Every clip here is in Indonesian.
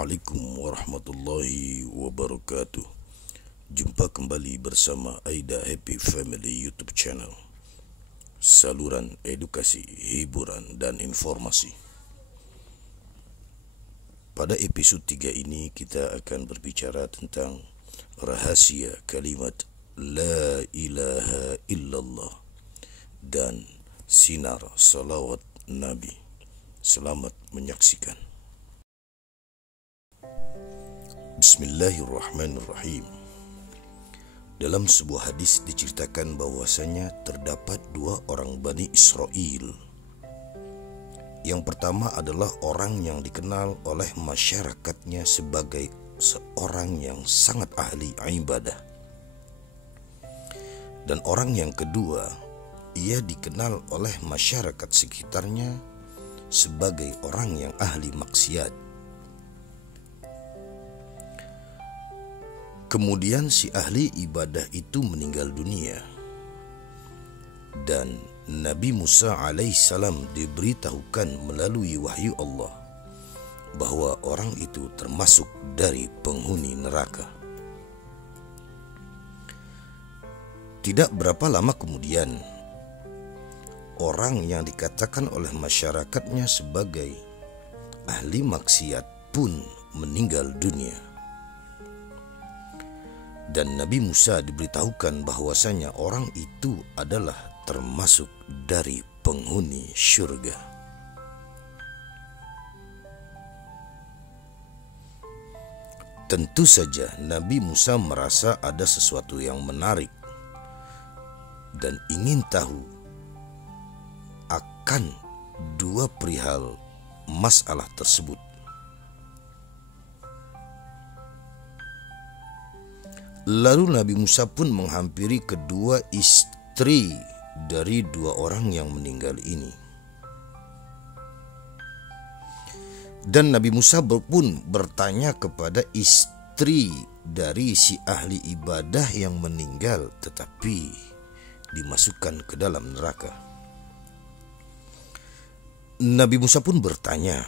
Assalamualaikum warahmatullahi wabarakatuh. Jumpa kembali bersama Aida Happy Family YouTube channel, saluran edukasi, hiburan, dan informasi. Pada episode 3 ini kita akan berbicara tentang rahasia kalimat La ilaha illallah dan sinar salawat Nabi. Selamat menyaksikan. Bismillahirrahmanirrahim. Dalam sebuah hadis diceritakan bahwasanya terdapat dua orang Bani Israel. Yang pertama adalah orang yang dikenal oleh masyarakatnya sebagai seorang yang sangat ahli ibadah. Dan orang yang kedua, ia dikenal oleh masyarakat sekitarnya sebagai orang yang ahli maksiat. Kemudian si ahli ibadah itu meninggal dunia, dan Nabi Musa alaihissalam diberitahukan melalui wahyu Allah bahwa orang itu termasuk dari penghuni neraka. Tidak berapa lama kemudian, orang yang dikatakan oleh masyarakatnya sebagai ahli maksiat pun meninggal dunia. Dan Nabi Musa diberitahukan bahwasanya orang itu adalah termasuk dari penghuni syurga. Tentu saja Nabi Musa merasa ada sesuatu yang menarik dan ingin tahu akan dua perihal masalah tersebut. Lalu Nabi Musa pun menghampiri kedua istri dari dua orang yang meninggal ini. Dan Nabi Musa pun bertanya kepada istri dari si ahli ibadah yang meninggal tetapi dimasukkan ke dalam neraka. Nabi Musa pun bertanya,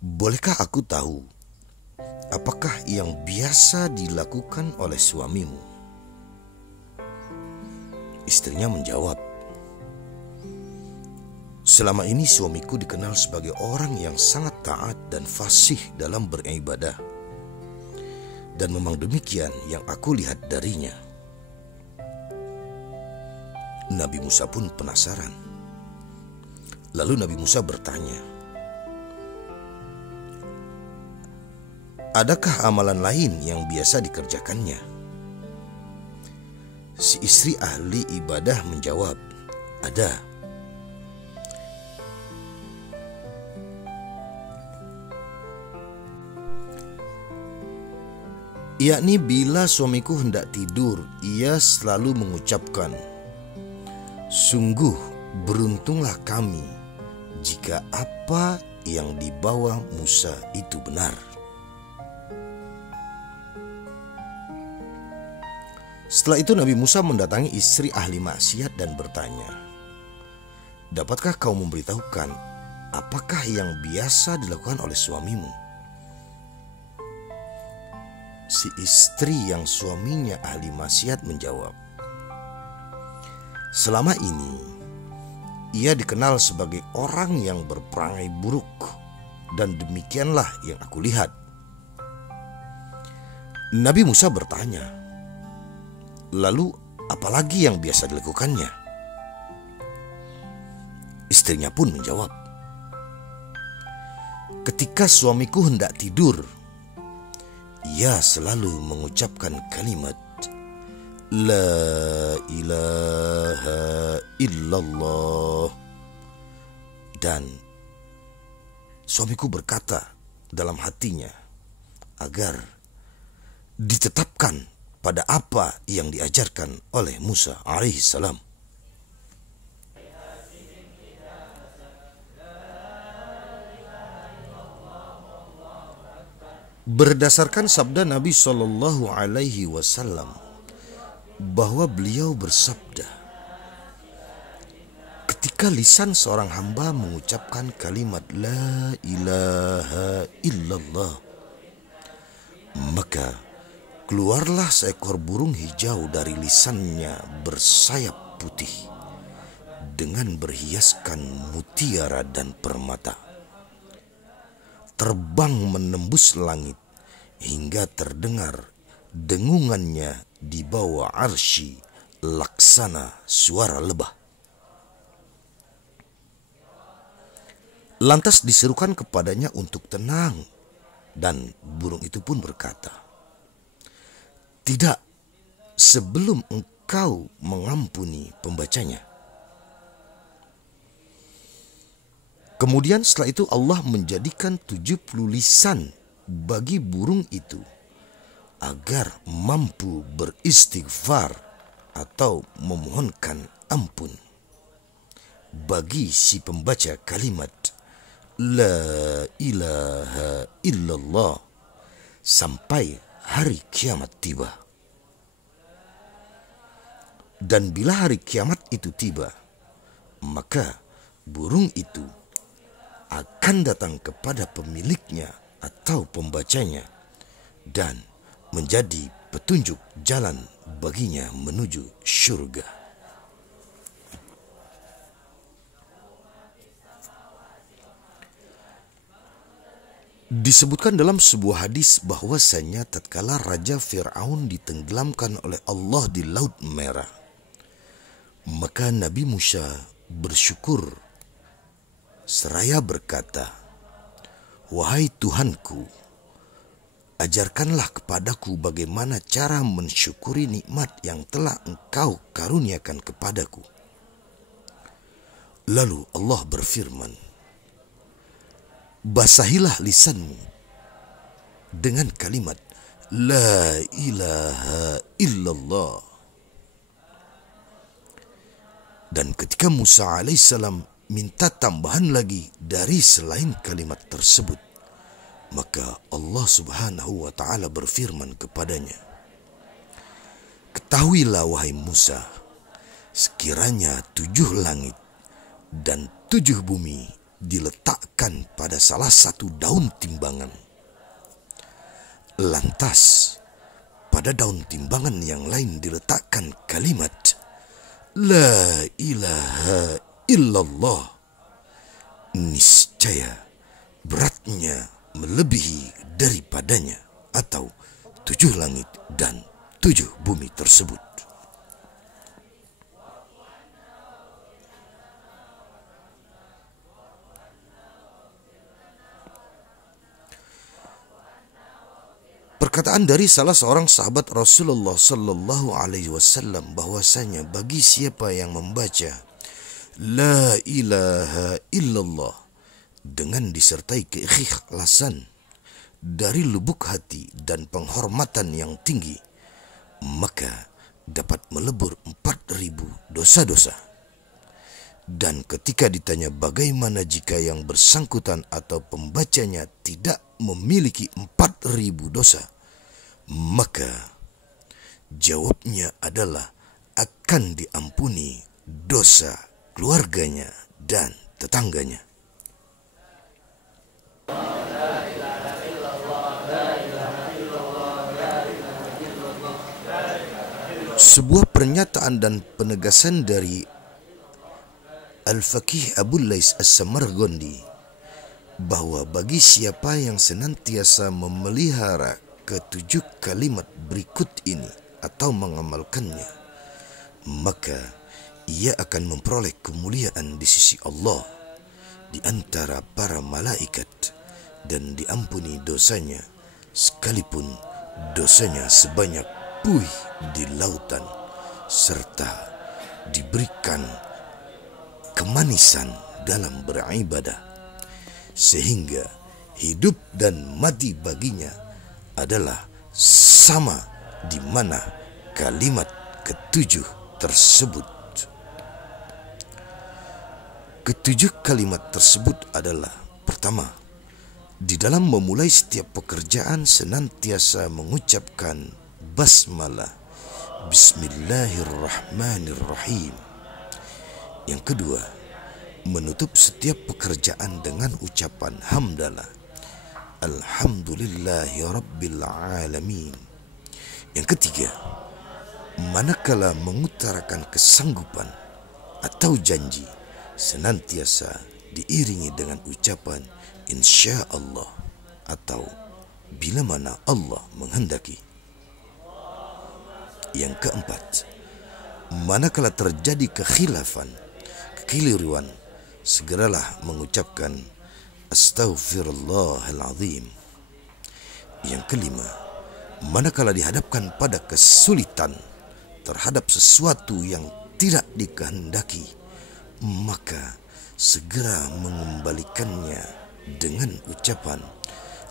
"Bolehkah aku tahu apakah yang biasa dilakukan oleh suamimu?" Istrinya menjawab, "Selama ini suamiku dikenal sebagai orang yang sangat taat dan fasih dalam beribadah. Dan memang demikian yang aku lihat darinya." Nabi Musa pun penasaran. Lalu Nabi Musa bertanya, "Adakah amalan lain yang biasa dikerjakannya?" Si istri ahli ibadah menjawab, "Ada." Yakni bila suamiku hendak tidur, ia selalu mengucapkan, "Sungguh beruntunglah kami jika apa yang dibawa Musa itu benar." Setelah itu Nabi Musa mendatangi istri ahli maksiat dan bertanya, "Dapatkah kau memberitahukan apakah yang biasa dilakukan oleh suamimu?" Si istri yang suaminya ahli maksiat menjawab, "Selama ini ia dikenal sebagai orang yang berperangai buruk, dan demikianlah yang aku lihat." Nabi Musa bertanya, "Lalu apalagi yang biasa dilakukannya?" Istrinya pun menjawab, "Ketika suamiku hendak tidur, ia selalu mengucapkan kalimat La ilaha illallah. Dan suamiku berkata dalam hatinya agar ditetapkan pada apa yang diajarkan oleh Musa alaihissalam." Berdasarkan sabda Nabi Shallallahu Alaihi Wasallam bahwa beliau bersabda, Ketika lisan seorang hamba mengucapkan kalimat La ilaha illallah, maka keluarlah seekor burung hijau dari lisannya bersayap putih dengan berhiaskan mutiara dan permata. Terbang menembus langit hingga terdengar dengungannya di bawah arsy laksana suara lebah. Lantas diserukan kepadanya untuk tenang, dan burung itu pun berkata, "Tidak, sebelum engkau mengampuni pembacanya." Kemudian setelah itu Allah menjadikan 70 lisan bagi burung itu agar mampu beristighfar atau memohonkan ampun bagi si pembaca kalimat La ilaha illallah sampai hari kiamat tiba. Dan bila hari kiamat itu tiba, maka burung itu akan datang kepada pemiliknya atau pembacanya dan menjadi petunjuk jalan baginya menuju syurga. Disebutkan dalam sebuah hadis bahwasanya tatkala Raja Fir'aun ditenggelamkan oleh Allah di Laut Merah, maka Nabi Musa bersyukur seraya berkata, "Wahai Tuhanku, ajarkanlah kepadaku bagaimana cara mensyukuri nikmat yang telah Engkau karuniakan kepadaku." Lalu Allah berfirman, "Basahilah lisanmu dengan kalimat La ilaha illallah." Dan ketika Musa alaihissalam minta tambahan lagi dari selain kalimat tersebut, maka Allah subhanahu wa ta'ala berfirman kepadanya, "Ketahuilah wahai Musa, sekiranya 7 langit dan 7 bumi diletakkan pada salah satu daun timbangan, lantas pada daun timbangan yang lain diletakkan kalimat La ilaha illallah, niscaya beratnya melebihi daripadanya atau 7 langit dan 7 bumi tersebut." Perkataan dari salah seorang sahabat Rasulullah sallallahu alaihi wasallam bahwasanya bagi siapa yang membaca La ilaha illallah dengan disertai keikhlasan dari lubuk hati dan penghormatan yang tinggi, maka dapat melebur 4.000 dosa-dosa. Dan ketika ditanya bagaimana jika yang bersangkutan atau pembacanya tidak memiliki 4.000 dosa, maka jawabnya adalah akan diampuni dosa keluarganya dan tetangganya. Sebuah pernyataan dan penegasan dari Al-Faqih Abu Lais As-Samargondi bahwa bagi siapa yang senantiasa memelihara ke-7 kalimat berikut ini atau mengamalkannya, maka ia akan memperoleh kemuliaan di sisi Allah di antara para malaikat dan diampuni dosanya sekalipun dosanya sebanyak buih di lautan, serta diberikan kemanisan dalam beribadah, sehingga hidup dan mati baginya adalah sama di mana kalimat ke-7 tersebut. Ke-7 kalimat tersebut adalah: pertama, di dalam memulai setiap pekerjaan senantiasa mengucapkan basmalah, Bismillahirrahmanirrahim. Yang kedua, menutup setiap pekerjaan dengan ucapan hamdalah. Alhamdulillahi Rabbil Alamin. Yang ketiga, manakala mengutarakan kesanggupan atau janji, senantiasa diiringi dengan ucapan insya Allah atau bila mana Allah menghendaki. Yang keempat, manakala terjadi kekeliruan, segeralah mengucapkan Astaghfirullahaladzim. Yang kelima, manakala dihadapkan pada kesulitan terhadap sesuatu yang tidak dikehendaki, maka segera mengembalikannya dengan ucapan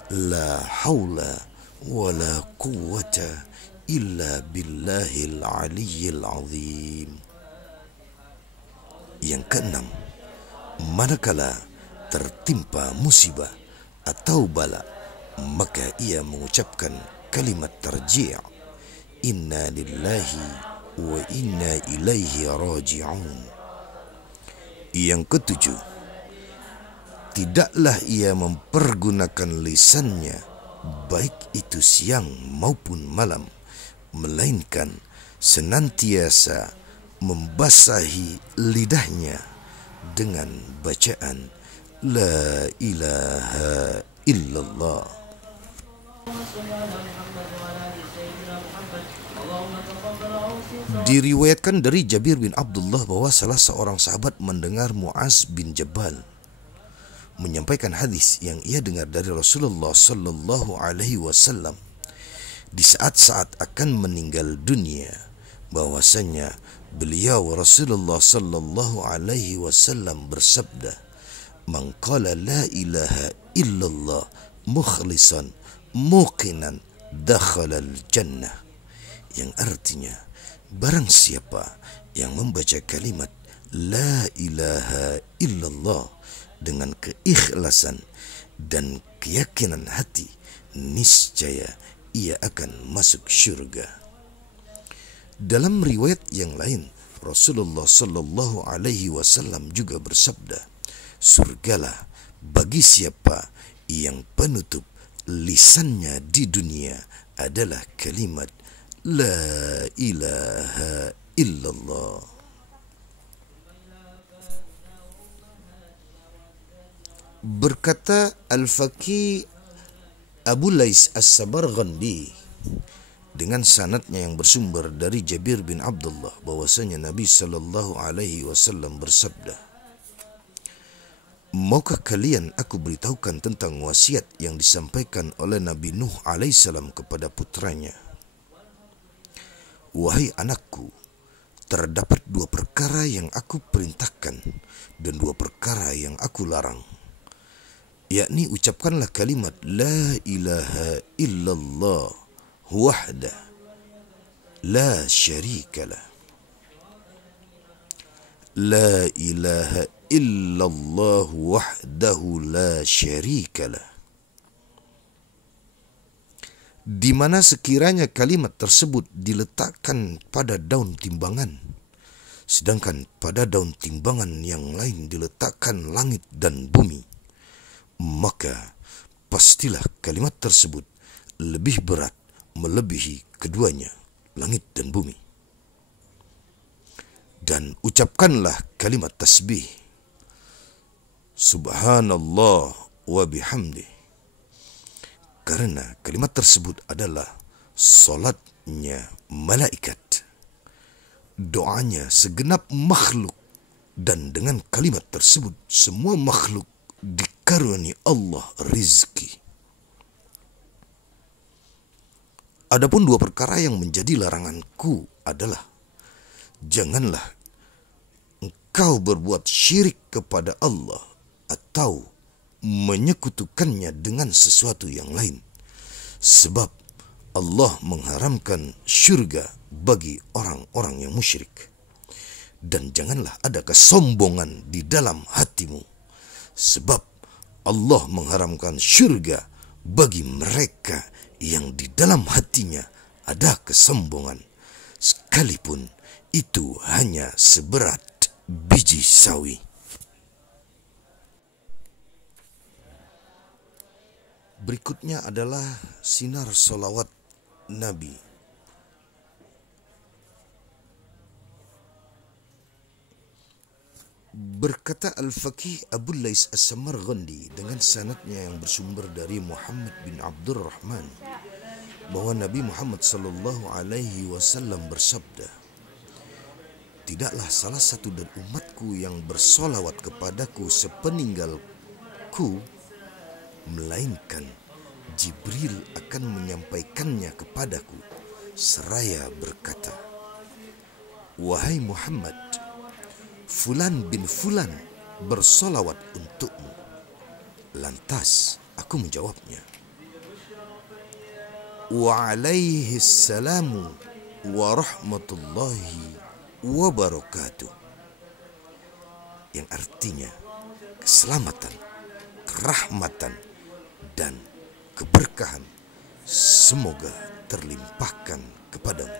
La haula wa la quwwata illa billahil aliyyil azim. Yang keenam, manakala tertimpa musibah atau bala, maka ia mengucapkan kalimat tarji', inna lillahi wa inna ilaihi raji'un. Yang ketujuh, tidaklah ia mempergunakan lisannya baik itu siang maupun malam, melainkan senantiasa membasahi lidahnya dengan bacaan La ilaha illallah. Diriwayatkan dari Jabir bin Abdullah bahwa salah seorang sahabat mendengar Muaz bin Jabal menyampaikan hadis yang ia dengar dari Rasulullah sallallahu alaihi wasallam di saat-saat akan meninggal dunia, bahwasanya beliau Rasulullah sallallahu alaihi wasallam bersabda, "Man qala la ilaha illallah mukhlisan muqinan dakhala al-jannah." Yang artinya, barang siapa yang membaca kalimat la ilaha illallah dengan keikhlasan dan keyakinan hati, niscaya ia akan masuk syurga. Dalam riwayat yang lain, Rasulullah sallallahu alaihi wasallam juga bersabda, surgalah bagi siapa yang penutup lisannya di dunia adalah kalimat La ilaha illallah. Berkata Al-Faqih Abu Lais As-Sabarghandi dengan sanadnya yang bersumber dari Jabir bin Abdullah bahwasanya Nabi sallallahu alaihi wasallam bersabda, "Maukah kalian aku beritahukan tentang wasiat yang disampaikan oleh Nabi Nuh alaihissalam kepada putranya? Wahai anakku, terdapat dua perkara yang aku perintahkan dan dua perkara yang aku larang. Yakni ucapkanlah kalimat La ilaha illallah wahda la syarikalah. La ilaha illallah wahdahu la syarikalah. Di mana sekiranya kalimat tersebut diletakkan pada daun timbangan, sedangkan pada daun timbangan yang lain diletakkan langit dan bumi, maka pastilah kalimat tersebut lebih berat melebihi keduanya, langit dan bumi. Dan ucapkanlah kalimat tasbih Subhanallah wa bihamdih, karena kalimat tersebut adalah salatnya malaikat, doanya segenap makhluk, dan dengan kalimat tersebut semua makhluk dikaruniai Allah rizki. Adapun dua perkara yang menjadi laranganku adalah, janganlah engkau berbuat syirik kepada Allah atau menyekutukannya dengan sesuatu yang lain, sebab Allah mengharamkan syurga bagi orang-orang yang musyrik. Dan janganlah ada kesombongan di dalam hatimu, sebab Allah mengharamkan syurga bagi mereka yang di dalam hatinya ada kesombongan, sekalipun itu hanya seberat biji sawi. Berikutnya adalah sinar salawat Nabi. Berkata Al-Faqih Abu Lais As-Samarghandi dengan sanadnya yang bersumber dari Muhammad bin Abdurrahman bahwa Nabi Muhammad sallallahu alaihi wasallam bersabda, "Tidaklah salah satu dari umatku yang bersolawat kepadaku sepeninggalku, melainkan Jibril akan menyampaikannya kepadaku seraya berkata, 'Wahai Muhammad, Fulan bin Fulan bersolawat untukmu.' Lantas aku menjawabnya, 'Wa alaihi salamu wa rahmatullahi wa barakatuh,' yang artinya keselamatan, kerahmatan, dan keberkahan semoga terlimpahkan kepadamu.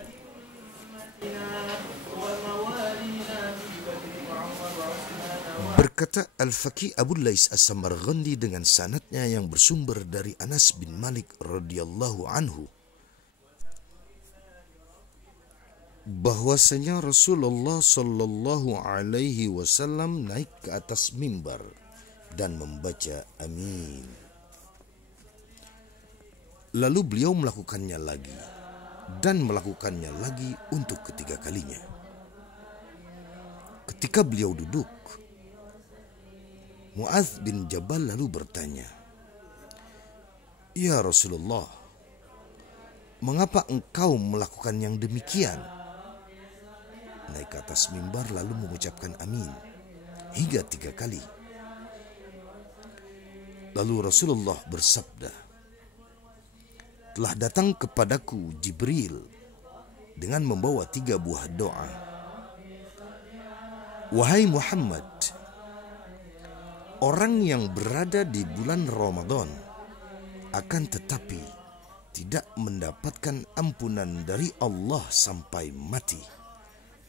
Berkata Al-Faqih Abu Lais As-Samarghandi dengan sanadnya yang bersumber dari Anas bin Malik radhiyallahu anhu bahwasanya Rasulullah sallallahu alaihi wasallam naik ke atas mimbar dan membaca amin. Lalu beliau melakukannya lagi dan melakukannya lagi untuk ketiga kalinya. Ketika beliau duduk, Mu'adz bin Jabal lalu bertanya, "Ya Rasulullah, mengapa engkau melakukan yang demikian?" Naik ke atas mimbar lalu mengucapkan amin hingga 3 kali. Lalu Rasulullah bersabda, "Telah datang kepadaku Jibril dengan membawa 3 buah doa. Wahai Muhammad, orang yang berada di bulan Ramadan akan tetapi tidak mendapatkan ampunan dari Allah sampai mati,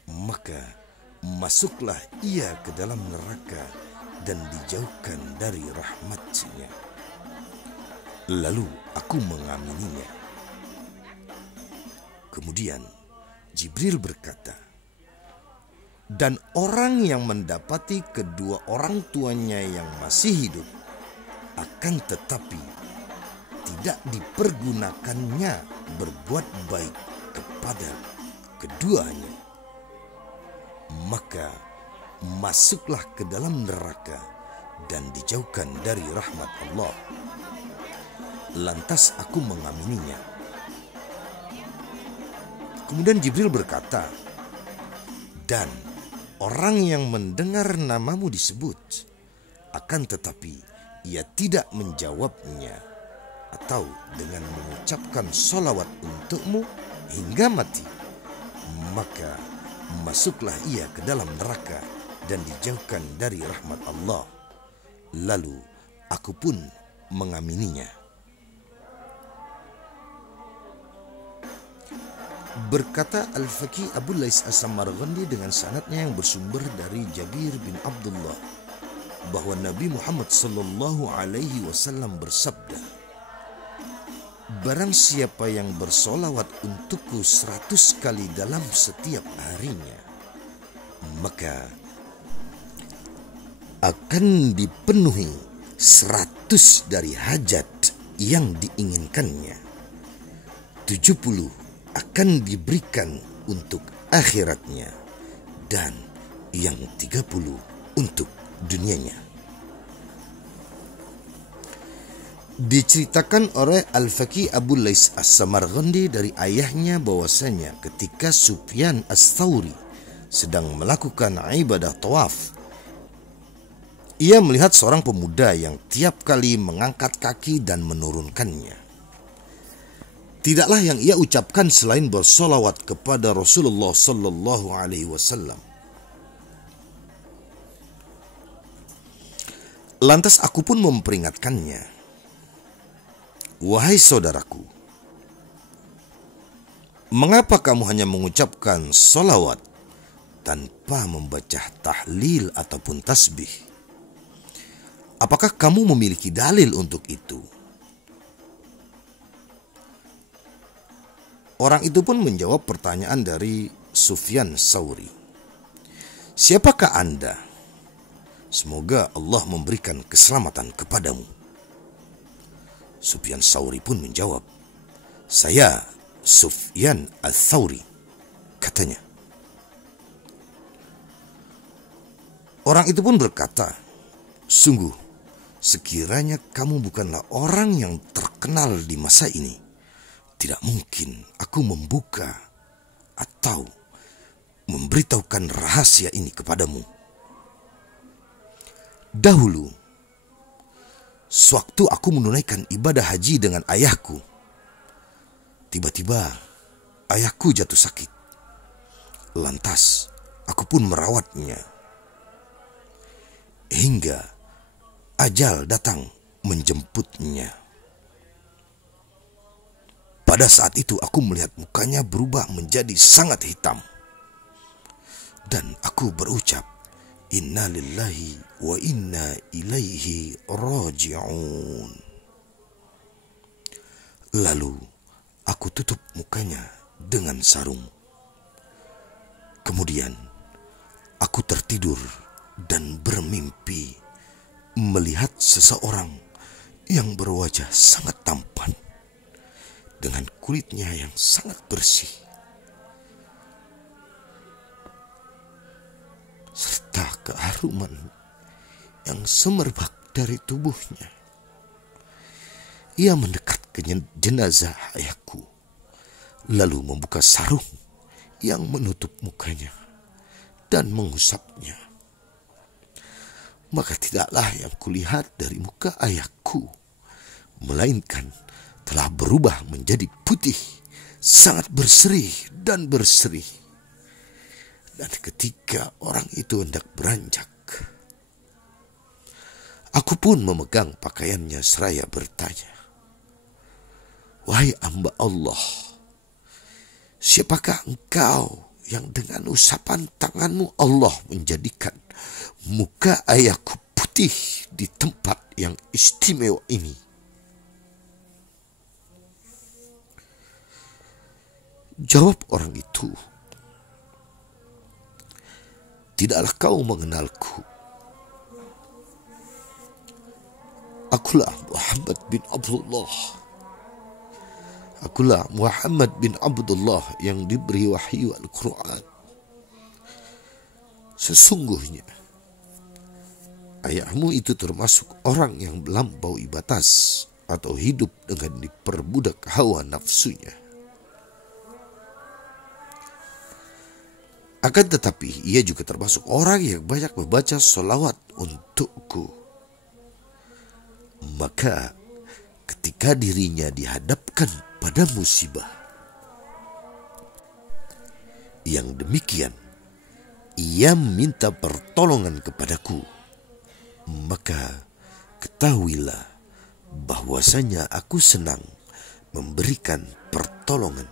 maka masuklah ia ke dalam neraka dan dijauhkan dari rahmat-Nya." Lalu aku mengamininya. Kemudian Jibril berkata, "Dan orang yang mendapati kedua orang tuanya yang masih hidup akan tetapi tidak dipergunakannya berbuat baik kepada keduanya, maka masuklah ke dalam neraka dan dijauhkan dari rahmat Allah." Lantas aku mengamininya. Kemudian Jibril berkata, "Dan orang yang mendengar namamu disebut, akan tetapi ia tidak menjawabnya atau dengan mengucapkan sholawat untukmu hingga mati, maka masuklah ia ke dalam neraka dan dijauhkan dari rahmat Allah." Lalu aku pun mengamininya. Berkata Al-Faqih Abu Lais As-Samarghandi dengan sanadnya yang bersumber dari Jabir bin Abdullah bahwa Nabi Muhammad sallallahu alaihi wasallam bersabda, "Barang siapa yang bersolawat untukku 100 kali dalam setiap harinya, maka akan dipenuhi 100 dari hajat yang diinginkannya. 70 akan diberikan untuk akhiratnya, dan yang 30 untuk dunianya." Diceritakan oleh Al-Faqih Abu Lais As-Samarghandi dari ayahnya bahwasanya ketika Sufyan Ats-Tsauri sedang melakukan ibadah tawaf, ia melihat seorang pemuda yang tiap kali mengangkat kaki dan menurunkannya. Tidaklah yang ia ucapkan selain bersolawat kepada Rasulullah sallallahu alaihi wasallam. Lantas aku pun memperingatkannya, "Wahai saudaraku, mengapa kamu hanya mengucapkan solawat tanpa membaca tahlil ataupun tasbih? Apakah kamu memiliki dalil untuk itu?" Orang itu pun menjawab pertanyaan dari Sufyan Tsauri. Siapakah Anda? Semoga Allah memberikan keselamatan kepadamu. Sufyan Tsauri pun menjawab, saya Sufyan Ats-Tsauri, katanya. Orang itu pun berkata, sungguh, sekiranya kamu bukanlah orang yang terkenal di masa ini, tidak mungkin aku membuka atau memberitahukan rahasia ini kepadamu. Dahulu, sewaktu aku menunaikan ibadah haji dengan ayahku, tiba-tiba ayahku jatuh sakit. Lantas, aku pun merawatnya. Hingga ajal datang menjemputnya. Pada saat itu aku melihat mukanya berubah menjadi sangat hitam. Dan aku berucap, Inna lillahi wa inna ilaihi raji'un. Lalu aku tutup mukanya dengan sarung. Kemudian aku tertidur dan bermimpi melihat seseorang yang berwajah sangat tampan dengan kulitnya yang sangat bersih serta keharuman yang semerbak dari tubuhnya. Ia mendekat ke jenazah ayahku lalu membuka sarung yang menutup mukanya dan mengusapnya. Maka tidaklah yang kulihat dari muka ayahku, melainkan telah berubah menjadi putih, sangat berseri dan berseri. Dan ketika orang itu hendak beranjak, aku pun memegang pakaiannya seraya bertanya, wahai hamba Allah, siapakah engkau yang dengan usapan tanganmu Allah menjadikan muka ayahku putih di tempat yang istimewa ini? Jawab orang itu, tidaklah kau mengenalku. Akulah Muhammad bin Abdullah. Akulah Muhammad bin Abdullah yang diberi wahyu Al-Quran. Sesungguhnya ayahmu itu termasuk orang yang melampaui batas atau hidup dengan diperbudak hawa nafsunya. Akan tetapi ia juga termasuk orang yang banyak membaca sholawat untukku. Maka ketika dirinya dihadapkan pada musibah yang demikian, ia meminta pertolongan kepadaku. Maka ketahuilah bahwasanya aku senang memberikan pertolongan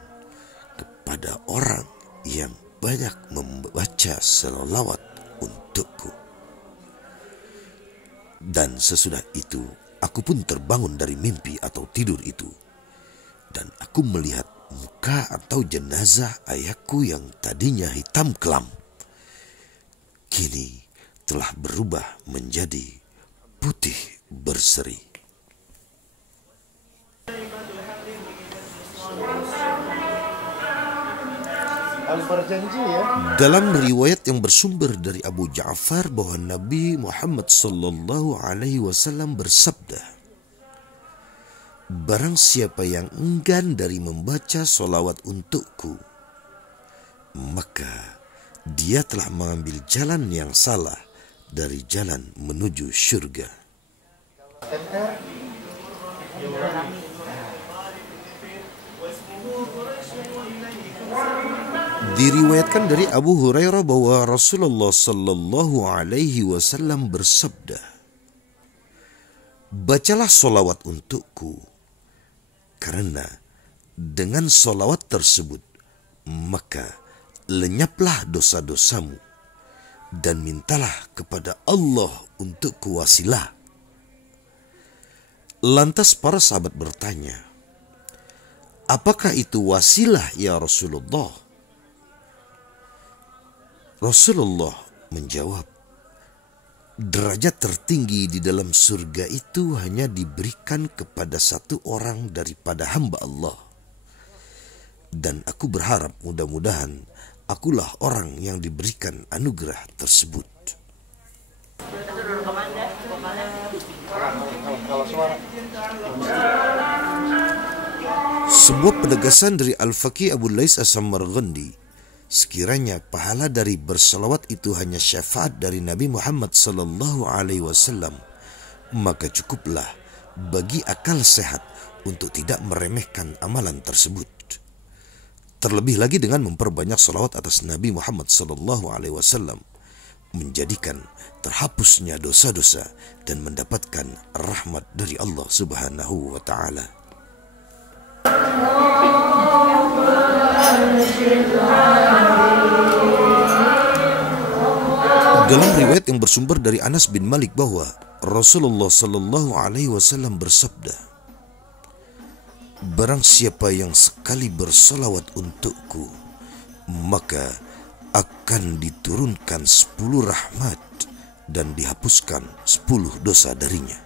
kepada orang yang banyak membaca selawat untukku. Dan sesudah itu aku pun terbangun dari mimpi atau tidur itu, dan aku melihat muka atau jenazah ayahku yang tadinya hitam kelam, kini telah berubah menjadi putih berseri. Dalam riwayat yang bersumber dari Abu Ja'far bahwa Nabi Muhammad SAW bersabda, barang siapa yang enggan dari membaca solawat untukku, maka dia telah mengambil jalan yang salah dari jalan menuju syurga. Diriwayatkan dari Abu Hurairah bahwa Rasulullah Sallallahu Alaihi Wasallam bersabda, bacalah solawat untukku, karena dengan solawat tersebut maka lenyaplah dosa-dosamu, dan mintalah kepada Allah untuk wasilah. Lantas para sahabat bertanya, apakah itu wasilah ya Rasulullah? Rasulullah menjawab, derajat tertinggi di dalam surga itu hanya diberikan kepada satu orang daripada hamba Allah. Dan aku berharap mudah-mudahan akulah orang yang diberikan anugerah tersebut. Sebuah penegasan dari Al-Faqih Abu Lais As-Samarqandi, sekiranya pahala dari bersalawat itu hanya syafaat dari Nabi Muhammad SAW, maka cukuplah bagi akal sehat untuk tidak meremehkan amalan tersebut. Terlebih lagi dengan memperbanyak salawat atas Nabi Muhammad SAW, menjadikan terhapusnya dosa-dosa dan mendapatkan rahmat dari Allah Subhanahu wa Ta'ala. Dalam riwayat yang bersumber dari Anas bin Malik bahwa Rasulullah SAW bersabda, barang siapa yang sekali bersalawat untukku, maka akan diturunkan 10 rahmat dan dihapuskan 10 dosa darinya.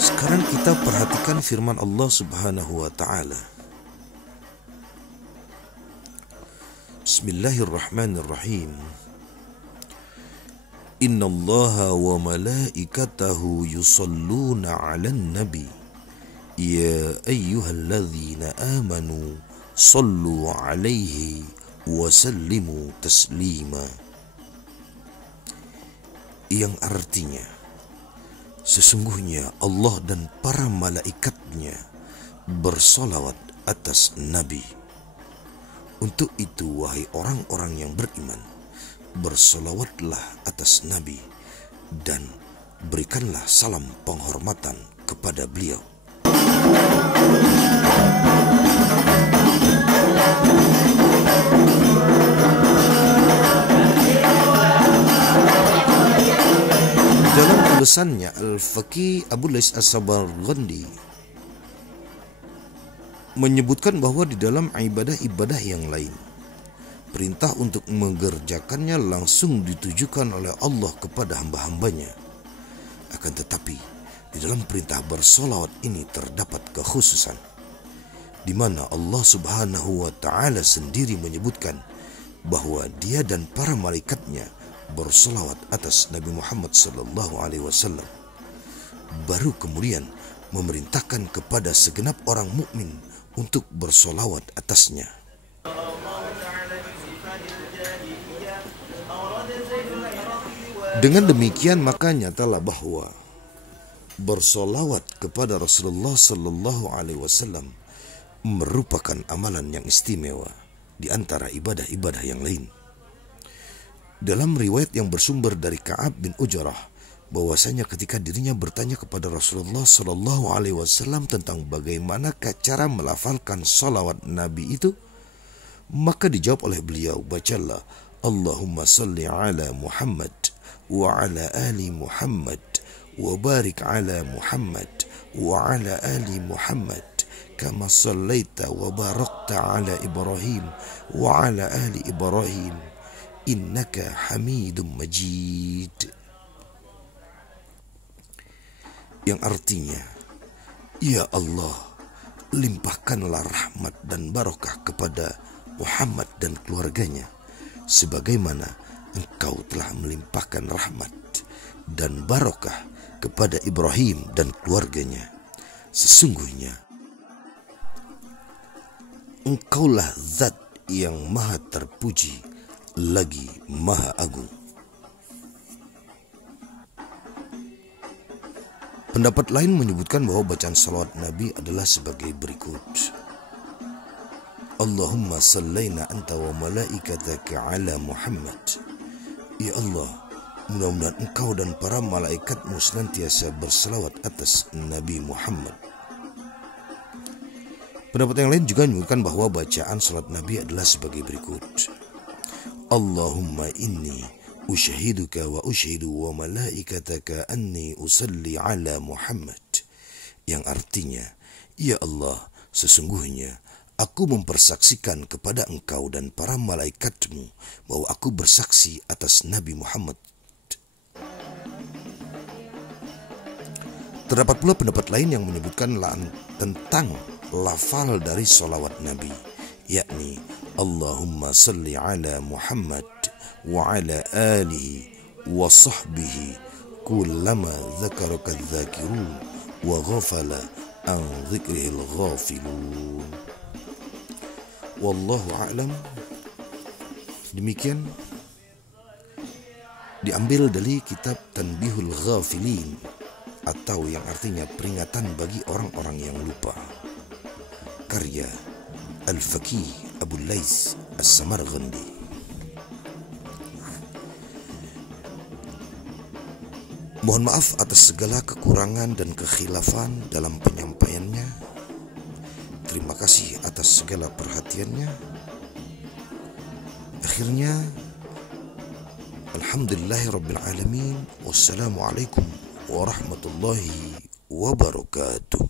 Sekarang kita perhatikan firman Allah Subhanahu wa Ta'ala. Bismillahirrahmanirrahim. Inna Allaha wa malaikatahu yusalluna 'alan nabi ya ayyuhalladzina amanu sallu 'alaihi wa sallimu taslima. Yang artinya, sesungguhnya Allah dan para malaikatnya bersolawat atas Nabi. Untuk itu, wahai orang-orang yang beriman, bersolawatlah atas Nabi dan berikanlah salam penghormatan kepada beliau. Dalam tulisannya Al-Faqih Abu Lais As-Samarqandi menyebutkan bahwa di dalam ibadah-ibadah yang lain, perintah untuk mengerjakannya langsung ditujukan oleh Allah kepada hamba-hambanya. Akan tetapi, di dalam perintah bersolawat ini terdapat kekhususan, di mana Allah Subhanahu wa Ta'ala sendiri menyebutkan bahwa Dia dan para malaikatnya bersolawat atas Nabi Muhammad SAW. Baru kemudian memerintahkan kepada segenap orang mukmin untuk bersolawat atasnya. Dengan demikian maka nyatalah bahwa bersolawat kepada Rasulullah SAW merupakan amalan yang istimewa di antara ibadah-ibadah yang lain. Dalam riwayat yang bersumber dari Ka'ab bin Ujrah, bahwasanya ketika dirinya bertanya kepada Rasulullah SAW tentang bagaimanakah cara melafalkan salawat Nabi itu, maka dijawab oleh beliau, bacalah Allahumma salli ala Muhammad wa ala ali Muhammad wa barik ala Muhammad wa ala ali Muhammad kama sallaita wa barakta ala Ibrahim wa ala ali Ibrahim innaka Hamidum Majid. Yang artinya, ya Allah, limpahkanlah rahmat dan barokah kepada Muhammad dan keluarganya, sebagaimana Engkau telah melimpahkan rahmat dan barokah kepada Ibrahim dan keluarganya. Sesungguhnya Engkaulah zat yang maha terpuji lagi maha agung. Pendapat lain menyebutkan bahwa bacaan salawat Nabi adalah sebagai berikut. Allahumma sallaina anta wa malaikataka ala Muhammad. Ya Allah, mudah-mudahan Engkau dan para malaikatmu senantiasa berselawat atas Nabi Muhammad. Pendapat yang lain juga menyebutkan bahwa bacaan salat Nabi adalah sebagai berikut. Allahumma inni Usyahiduka wa usyidu wa malaikataka anni usalli ala Muhammad. Yang artinya, ya Allah, sesungguhnya aku mempersaksikan kepada engkau dan para malaikatmu bahwa aku bersaksi atas Nabi Muhammad. Terdapat pula pendapat lain yang menyebutkan tentang lafal dari solawat Nabi, yakni Allahumma salli ala Muhammad wa ala alihi wa sahbihi kullama zakaraka dzakirun wa ghafala an dzikrihil ghafilun. Wallahu a'lam. Demikian diambil dari kitab Tanbihul Ghafilin, atau yang artinya peringatan bagi orang-orang yang lupa, karya Al-Faqih Abu Lais As-Samarghandi. Mohon maaf atas segala kekurangan dan kekhilafan dalam penyampaiannya. Terima kasih atas segala perhatiannya. Akhirnya, alhamdulillahirabbil alamin. Wassalamualaikum warahmatullahi wabarakatuh.